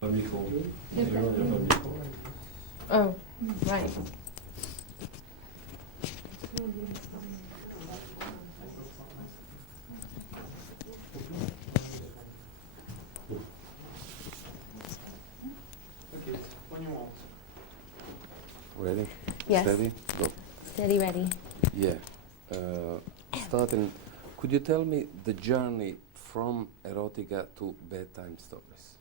Biblical. Yeah. You're biblical. Oh, right. Okay, when you want. Ready? Yes. Steady? Go. Steady, ready. Yeah. Starting, could you tell me the journey from erotica to bedtime stories?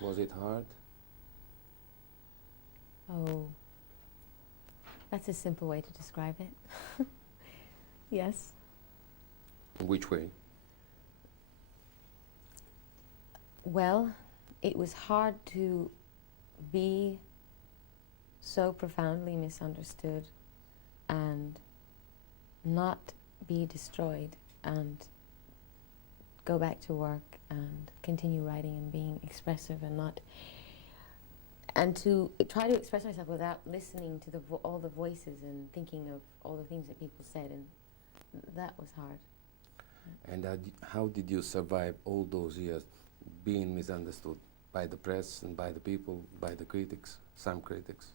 Was it hard? Oh, that's a simple way to describe it. Yes. Which way? Well, it was hard to be so profoundly misunderstood and not be destroyed and go back to work and continue writing and being expressive and not and to try to express myself without listening to all the voices and thinking of all the things that people said, and that was hard. And how did you survive all those years being misunderstood by the press and by the people, by the critics, some critics?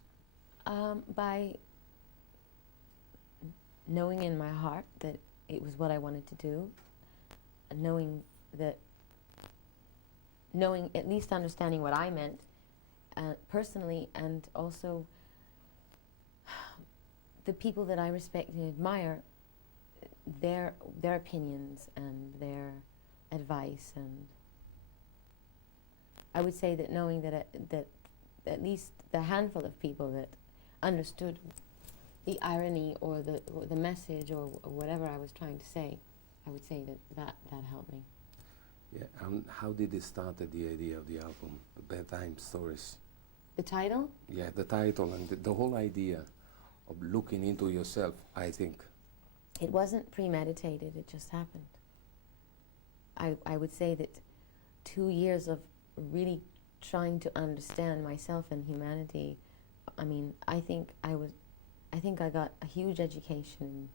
By knowing in my heart that it was what I wanted to do, and knowing, at least understanding what I meant personally, and also the people that I respect and admire, their opinions and their advice, and I would say that knowing that at least the handful of people that understood the irony or the message or whatever I was trying to say, I would say that helped me. Yeah, and how did it start, the idea of the album, the Bedtime Stories? The title? Yeah, the title and the whole idea of looking into yourself, I think. It wasn't premeditated, it just happened. I would say that 2 years of really trying to understand myself and humanity, I mean, I think I got a huge education.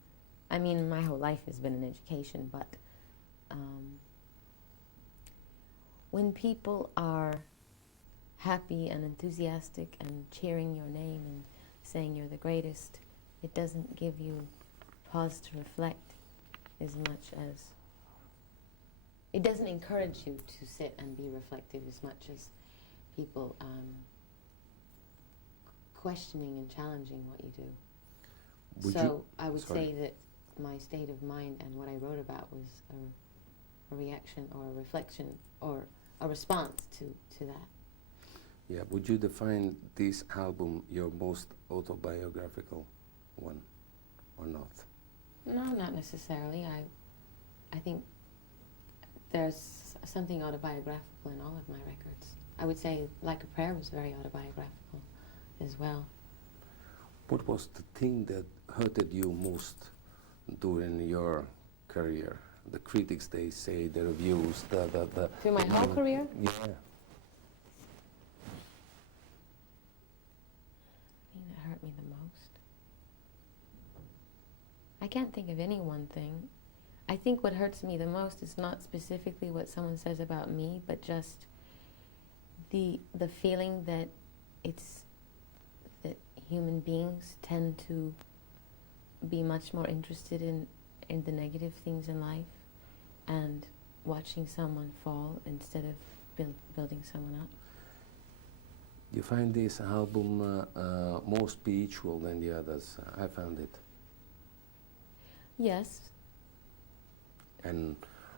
I mean, my whole life has been an education, but when people are happy and enthusiastic and cheering your name and saying you're the greatest, it doesn't give you pause to reflect as much as... It doesn't encourage you to sit and be reflective as much as people questioning and challenging what you do. So I would say that my state of mind and what I wrote about was a reaction or a reflection or a response to that. Yeah, would you define this album your most autobiographical one, or not? No, not necessarily. I think there's something autobiographical in all of my records. I would say Like a Prayer was very autobiographical as well. What was the thing that hurted you most during your career? The critics, they say, the reviews, the Through my whole career? Yeah. The thing that hurt me the most? I can't think of any one thing. I think what hurts me the most is not specifically what someone says about me, but just the feeling that human beings tend to be much more interested in the negative things in life and watching someone fall instead of building someone up. You find this album more spiritual than the others? I found it. Yes. And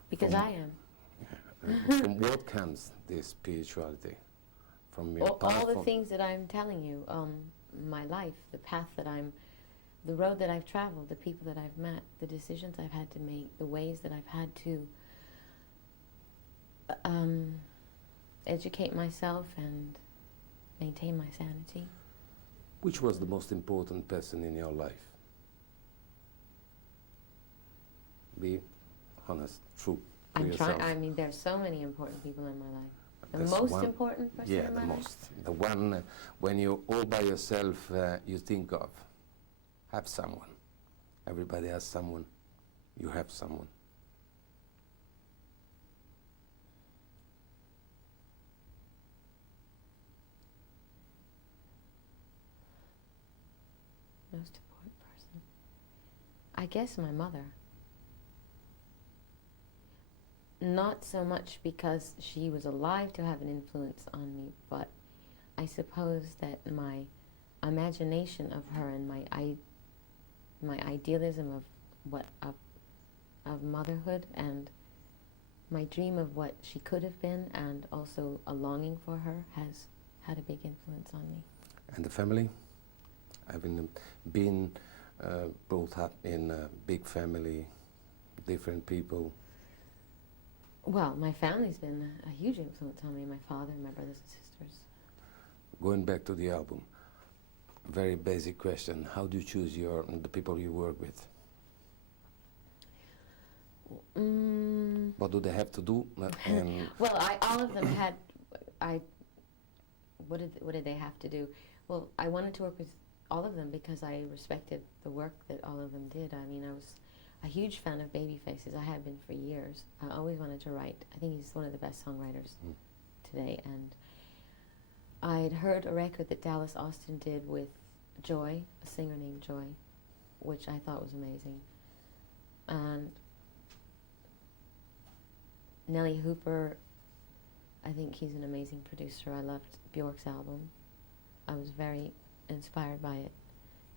because I am. From what comes this spirituality? From your all the things that I'm telling you, my life, the path that the road that I've traveled, the people that I've met, the decisions I've had to make, the ways that I've had to educate myself and maintain my sanity. Which was the most important person in your life? Be honest, true to yourself. I mean, there's so many important people in my life. The There's most important person in my life? Yeah, the most. The one when you're all by yourself, you think of. Have someone. Everybody has someone. You have someone. Most important person. I guess my mother. Not so much because she was alive to have an influence on me, but I suppose that my imagination of her and my idealism of of motherhood and my dream of what she could have been and also a longing for her has had a big influence on me. And the family? Having been brought up in a big family, different people. Well, my family's been a huge influence on me, my father and my brothers and sisters. Going back to the album, very basic question. How do you choose the people you work with? What do they have to do? Well, all of them had, what did they have to do? Well, I wanted to work with all of them because I respected the work that all of them did. I mean, I was a huge fan of Babyface's. I had been for years. I always wanted to write. I think he's one of the best songwriters today. And I'd heard a record that Dallas Austin did with Joy, a singer named Joy, which I thought was amazing. And Nellie Hooper, I think he's an amazing producer. I loved Bjork's album. I was very inspired by it.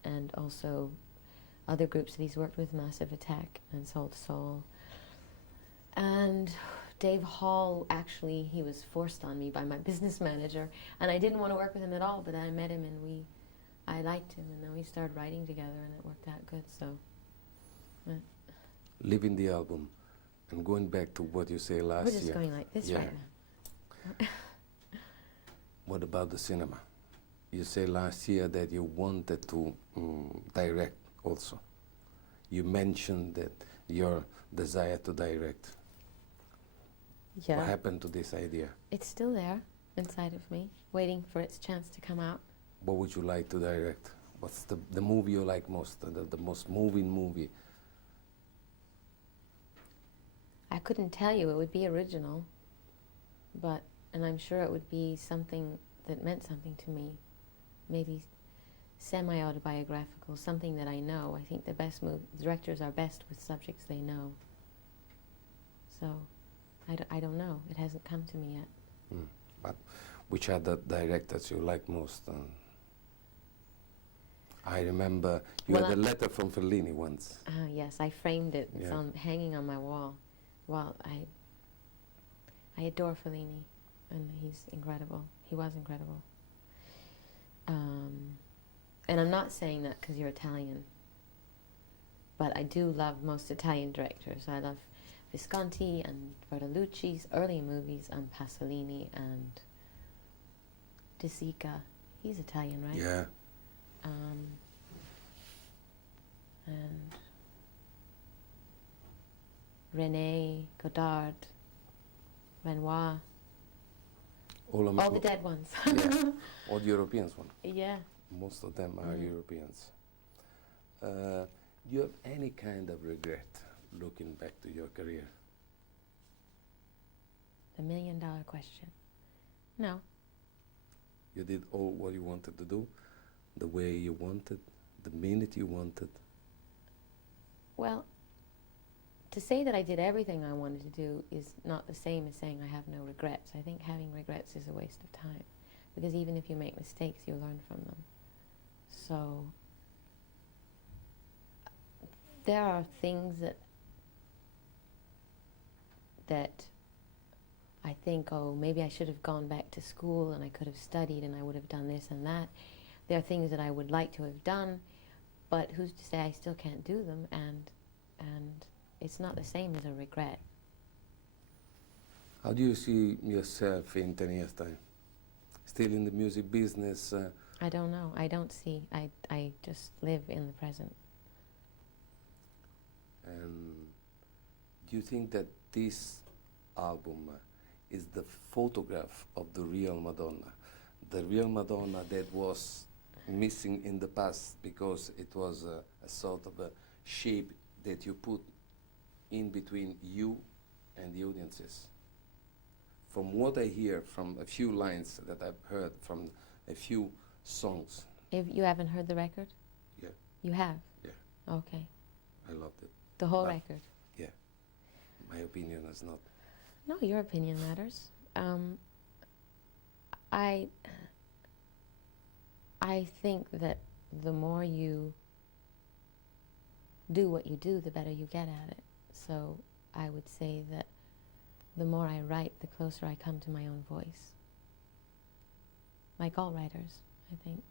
And also other groups that he's worked with, Massive Attack and Soul to Soul. And Dave Hall, actually, he was forced on me by my business manager, and I didn't want to work with him at all, but I met him and I liked him, and then we started writing together, and it worked out good, so. Leaving the album and going back to what you say last year. We're just going like this right now. What about the cinema? You say last year that you wanted to direct also. You mentioned that your desire to direct. Yeah. What happened to this idea? It's still there inside of me, waiting for its chance to come out. What would you like to direct? What's the movie you like most, the most moving movie? I couldn't tell you. It would be original, and I'm sure it would be something that meant something to me. Maybe semi-autobiographical, something that I know. I think the best directors are best with subjects they know. So, I don't know. It hasn't come to me yet. But which are the directors you like most? I remember you had a letter from Fellini once. Yes, I framed it. It's Yeah. hanging on my wall. Well, I adore Fellini, and he's incredible. He was incredible. And I'm not saying that because you're Italian, but I do love most Italian directors. I love Visconti and Bertolucci's early movies, and Pasolini and De Sica. He's Italian, right? Yeah. And René, Godard, Renoir, all the dead ones. Yeah. All the Europeans one. Yeah. Most of them are Europeans. Do you have any kind of regret looking back to your career? The $1 million question. No. You did all what you wanted to do, the way you wanted, the minute you wanted. Well, to say that I did everything I wanted to do is not the same as saying I have no regrets. I think having regrets is a waste of time, because even if you make mistakes, you learn from them. So there are things that I think, oh, maybe I should have gone back to school and I could have studied and I would have done this and that. There are things that I would like to have done, but who's to say I still can't do them, and it's not the same as a regret. How do you see yourself in 10 years' time? Still in the music business? I don't know. I don't see. I just live in the present. And do you think that this album is the photograph of the real Madonna? The real Madonna that was missing in the past because it was a sort of a shape that you put in between you and the audiences. From what I hear from a few lines that I've heard from a few songs. If you haven't heard the record? Yeah. You have? Yeah. Okay. I loved it. The whole But- record? Yeah. My opinion is not. No, your opinion matters. I think that the more you do what you do, the better you get at it. So I would say that the more I write, the closer I come to my own voice. Like all writers, I think.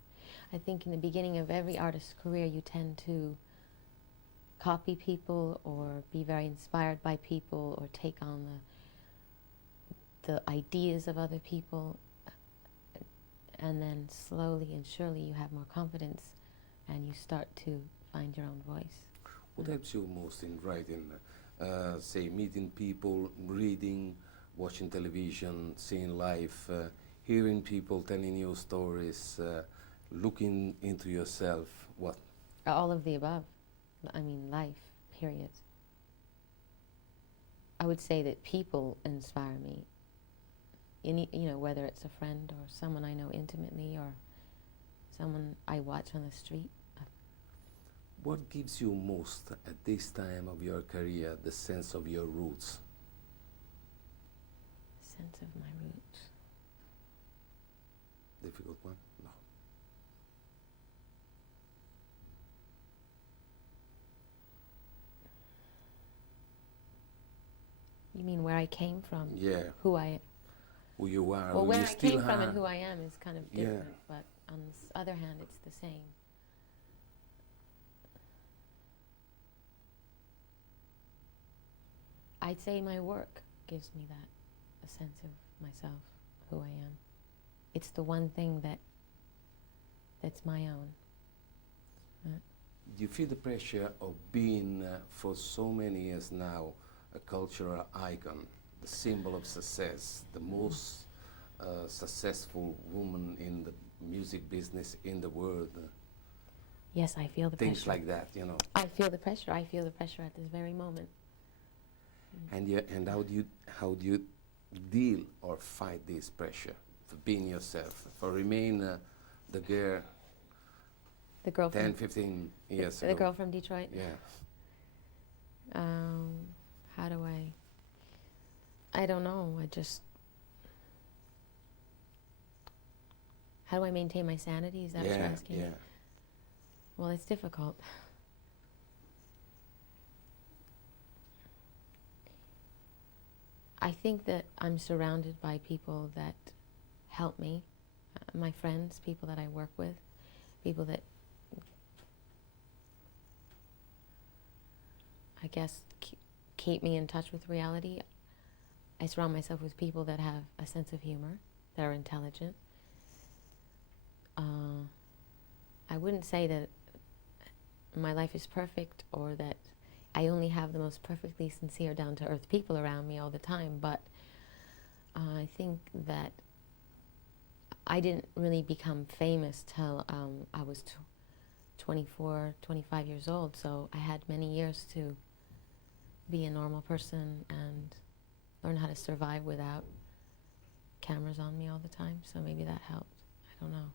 I think in the beginning of every artist's career, you tend to copy people or be very inspired by people or take on the ideas of other people, and then slowly and surely you have more confidence and you start to find your own voice. What helps you most in writing? Say, meeting people, reading, watching television, seeing life, hearing people telling you stories, looking into yourself. What? All of the above. I mean, life, period. I would say that people inspire me. You know, whether it's a friend or someone I know intimately or someone I watch on the street. What gives you most at this time of your career the sense of your roots? Sense of my roots. Difficult one? No. You mean where I came from? Yeah. Who I... Who you are? Well, who where you I still came from are. and who I am is kind of Yeah. different, but on the other hand, it's the same. I'd say my work gives me that, a sense of myself, who I am. It's the one thing that's my own. Do you feel the pressure of being, for so many years now, a cultural icon, the symbol of success, the most successful woman in the music business in the world? Yes, I feel the Things pressure. like that, you know. I feel the pressure. I feel the pressure at this very moment. And how do you deal or fight this pressure for being yourself, for remain the girl The girl 10, from 15 years the ago? girl from Detroit. Yeah. How do I don't know. How do I maintain my sanity? Is that what you're asking? Yeah. Well, it's difficult. I think that I'm surrounded by people that help me, my friends, people that I work with, people that I guess keep me in touch with reality. I surround myself with people that have a sense of humor, that are intelligent. I wouldn't say that my life is perfect or that I only have the most perfectly sincere, down-to-earth people around me all the time, but I think that I didn't really become famous till I was 24, 25 years old, so I had many years to be a normal person and learn how to survive without cameras on me all the time, so maybe that helped. I don't know.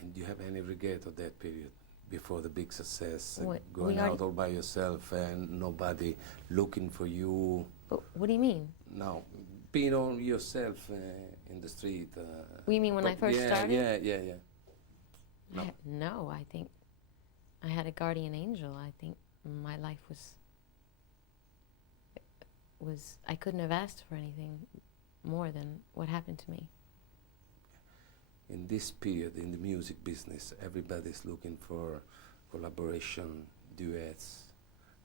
And do you have any regret of that period before the big success, We going out already- all by yourself and nobody looking for you? But what do you mean? No, being on yourself in the street. You mean when I first started? Yeah. No. No, I think I had a guardian angel. I think my life was I couldn't have asked for anything more than what happened to me. In this period in the music business, everybody's looking for collaboration, duets,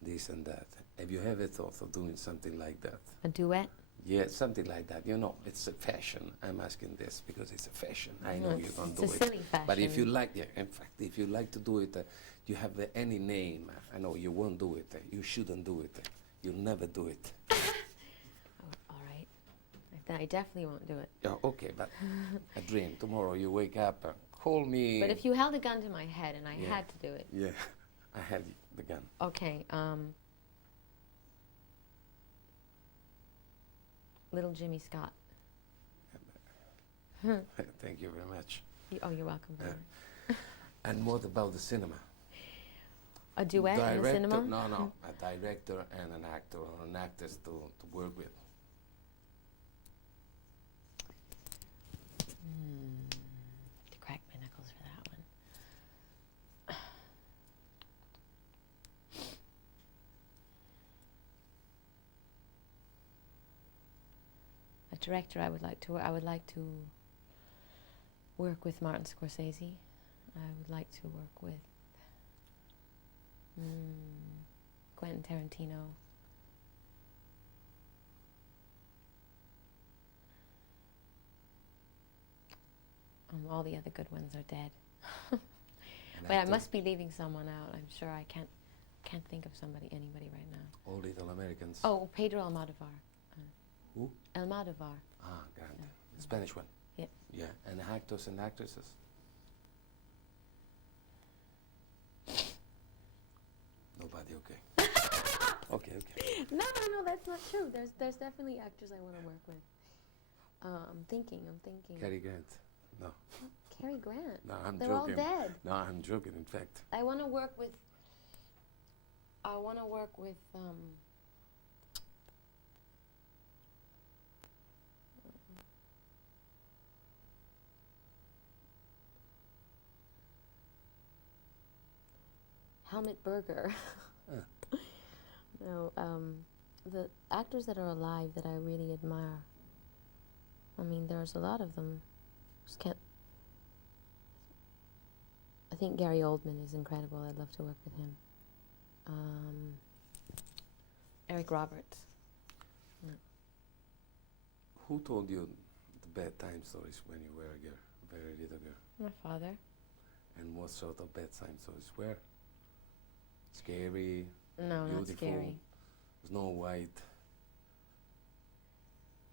this and that. Have you ever thought of doing something like that? A duet? Yeah, something like that. You know, it's a fashion. I'm asking this because it's a fashion. I know No, you don't it's do a it. silly fashion. But if you like, in fact, if you like to do it, do you have any name? I know you won't do it. You shouldn't do it. You'll never do it. Oh, all right. Then I definitely won't do it. Yeah, okay, but a dream. Tomorrow you wake up, call me. But if you held a gun to my head and I Yeah. had to do it, Yeah, I had the gun. okay. Little Jimmy Scott. Thank you very much. Oh, you're welcome. And what about the cinema? A duet in a director, cinema? no, a director and an actor or an actress to work with. To crack my knuckles for that one. A director I would like to work with Martin Scorsese. I would like to work with Quentin Tarantino. All the other good ones are dead. But I must be leaving someone out. I'm sure I can't think of anybody right now. All little Americans. Oh, Pedro Almodovar. Who? Almodovar. Ah, grand. The Spanish one. Yeah. Yeah, and actors and actresses. Nobody, okay. Okay. No, that's not true. There's definitely actors I want to work with. I'm thinking. Cary Grant. No. Cary Grant. No, I'm They're joking. all dead. No, I'm joking, in fact. I want to work with Helmut Berger. No, the actors that are alive that I really admire. I mean, there's a lot of them. Just can't. I think Gary Oldman is incredible. I'd love to work with him. Eric Roberts. Who told you the bedtime stories when you were a girl, very little girl? My father. And what sort of bedtime stories were? Scary? No, beautiful, not scary. Snow White?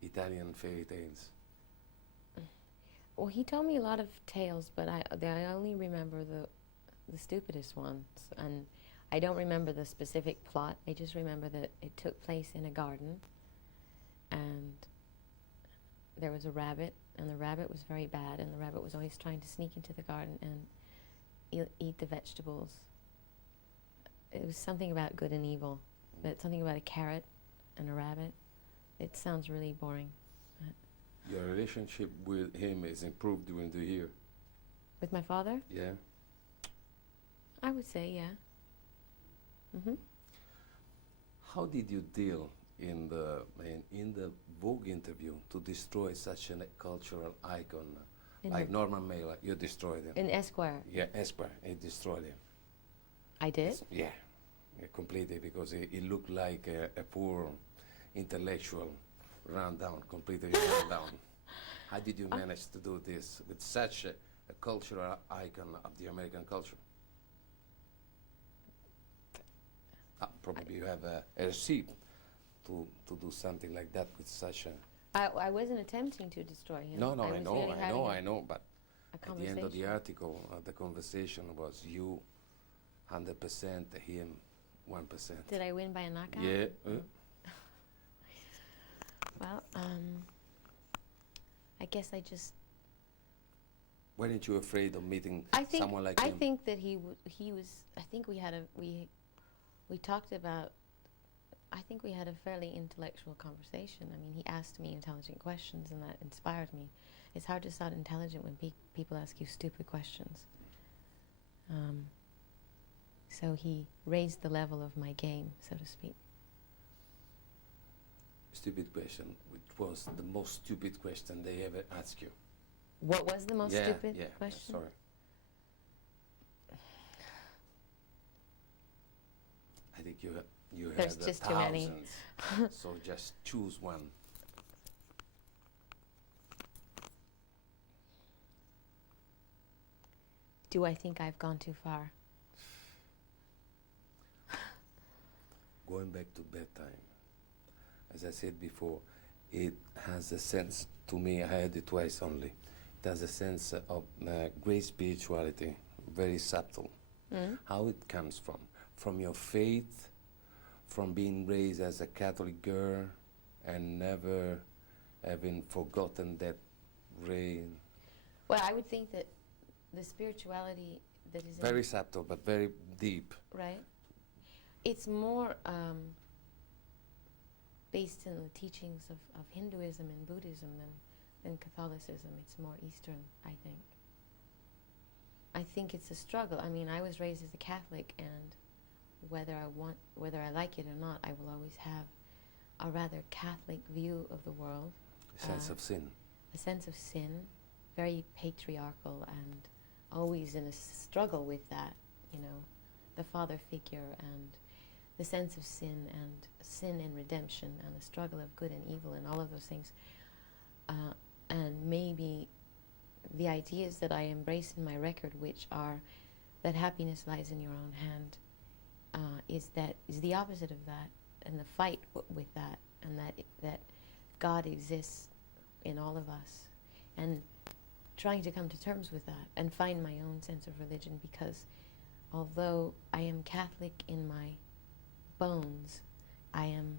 Italian fairy tales? Well, he told me a lot of tales, but I only remember the stupidest ones, and I don't remember the specific plot. I just remember that it took place in a garden, and there was a rabbit, and the rabbit was very bad, and the rabbit was always trying to sneak into the garden and eat the vegetables. It was something about good and evil, but something about a carrot and a rabbit. It sounds really boring. Your relationship with him is improved during the year? With my father? Yeah. I would say, yeah. How did you deal in the Vogue interview to destroy such a cultural icon like Norman Mailer? You destroyed him. In Esquire? Yeah, Esquire. You destroyed him. I did? Yeah, completely, because he looked like a poor intellectual, run down, completely run down. How did you manage to do this with such a cultural icon of the American culture? Probably you have a receipt to do something like that with such a... I wasn't attempting to destroy him. No, I know, but at the end of the article, the conversation was you 100%, him 1%. Did I win by a knockout? Yeah. Well, I guess I just... Weren't you afraid of meeting someone like I him? think that he was... I think we talked about... I think we had a fairly intellectual conversation. I mean, he asked me intelligent questions, and that inspired me. It's hard to sound intelligent when people ask you stupid questions. So he raised the level of my game, so to speak. Stupid question, which was the most stupid question they ever asked you. What was the most stupid question? question? Sorry. I think you There's had just too many. thousands, so just choose one. Do I think I've gone too far? Going back to Bedtime, as I said before, it has a sense, to me, I heard it twice only, it has a sense of great spirituality, very subtle. How it comes from? From your faith, from being raised as a Catholic girl and never having forgotten that rain. Well, I would think that the spirituality that is Very subtle, but very deep. right. It's more based in the teachings of Hinduism and Buddhism than Catholicism. It's more Eastern, I think. I think it's a struggle. I mean, I was raised as a Catholic, and whether I like it or not, I will always have a rather Catholic view of the world. Sense of sin. A sense of sin, very patriarchal, and always in a struggle with that, you know, the father figure and the sense of sin and redemption and the struggle of good and evil and all of those things. And maybe the ideas that I embrace in my record, which are that happiness lies in your own hand, is the opposite of that, and the fight with that, and that God exists in all of us, and trying to come to terms with that and find my own sense of religion, because although I am Catholic in my bones, I am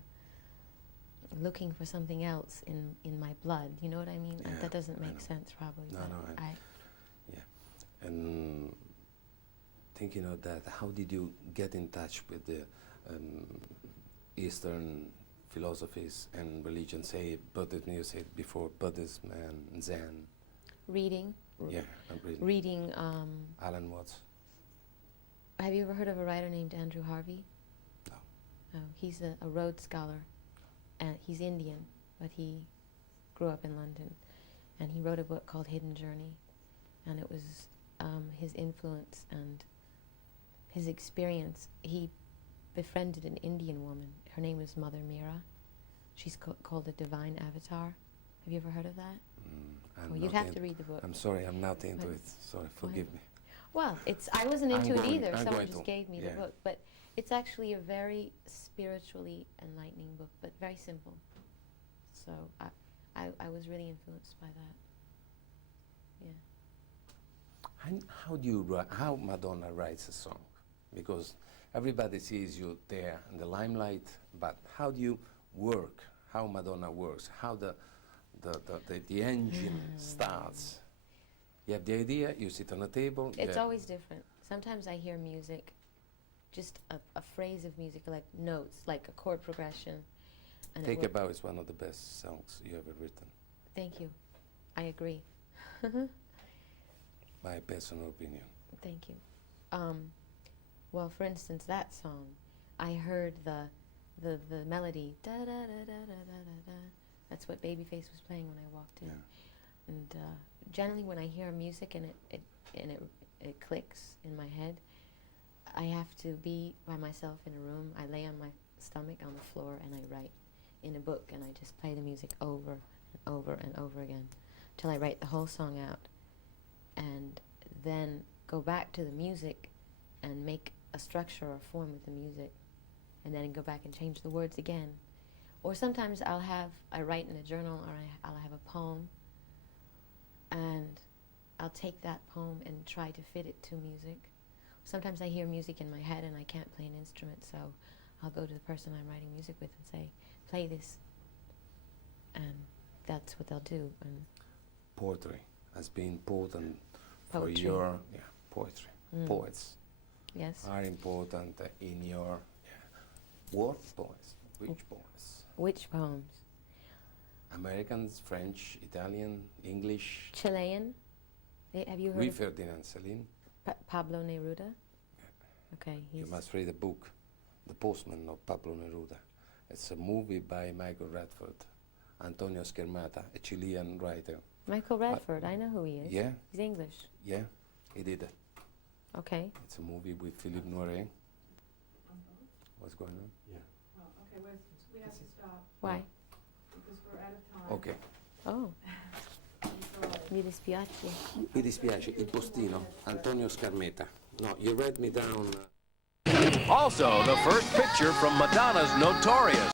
looking for something else in my blood. You know what I mean? Yeah, That doesn't I make know. sense, probably. No, but no, yeah. And thinking of that, how did you get in touch with the Eastern philosophies and religion? Say Buddhism, you said before, Buddhism and Zen. Reading. Yeah, I'm reading. Reading. Alan Watts. Have you ever heard of a writer named Andrew Harvey? No. Oh, he's a Rhodes Scholar. He's Indian, but he grew up in London. And he wrote a book called Hidden Journey. And it was his influence and his experience. He befriended an Indian woman. Her name was Mother Meera. She's called a divine avatar. Have you ever heard of that? Well, you'd have to read the book. I'm sorry, I'm not into it. Sorry, forgive me. Well, I wasn't into it either. I'm Someone going just to, gave me the book. But it's actually a very spiritually enlightening book, but very simple. So I was really influenced by that. Yeah. And how do you write, how Madonna writes a song? Because everybody sees you there in the limelight, but how do you work? How Madonna works? How the engine starts? You have the idea, you sit on a table. It's always different. Sometimes I hear music, just a phrase of music, like notes, like a chord progression. And Take a Bow is one of the best songs you ever written. Thank you. I agree. My personal opinion. Thank you. Well, for instance, that song, I heard the melody, da da da da da da da da. That's what Babyface was playing when I walked in. Yeah. And generally, when I hear music and it clicks in my head, I have to be by myself in a room. I lay on my stomach on the floor and I write in a book, and I just play the music over and over and over again till I write the whole song out, and then go back to the music and make a structure or form with the music, and then go back and change the words again. Or sometimes I write in a journal, or I'll have a poem, and I'll take that poem and try to fit it to music. Sometimes I hear music in my head and I can't play an instrument, so I'll go to the person I'm writing music with and say, play this. And that's what they'll do. And poetry has been important Poetry. for your poetry. Poets yes. are important in your what poets? Which poets? Which poems? Americans, French, Italian, English. Chilean? Have you heard Louis of Ferdinand Céline. Pablo Neruda? Okay, You he's... must read a book, The Postman of Pablo Neruda. It's a movie by Michael Radford, Antonio Schermata, a Chilean writer. Michael Radford, I know who he is. Yeah, He's English. yeah, he did it. Okay. It's a movie with Philippe Noiret. What's going on? Yeah. Oh, okay, we have to stop Why? because we're out of time. Ok. Oh, I'm sorry. mi dispiace. Mi dispiace, il postino, Antonio Scarmeta. No, you read me down. Also, the first picture from Madonna's Notorious.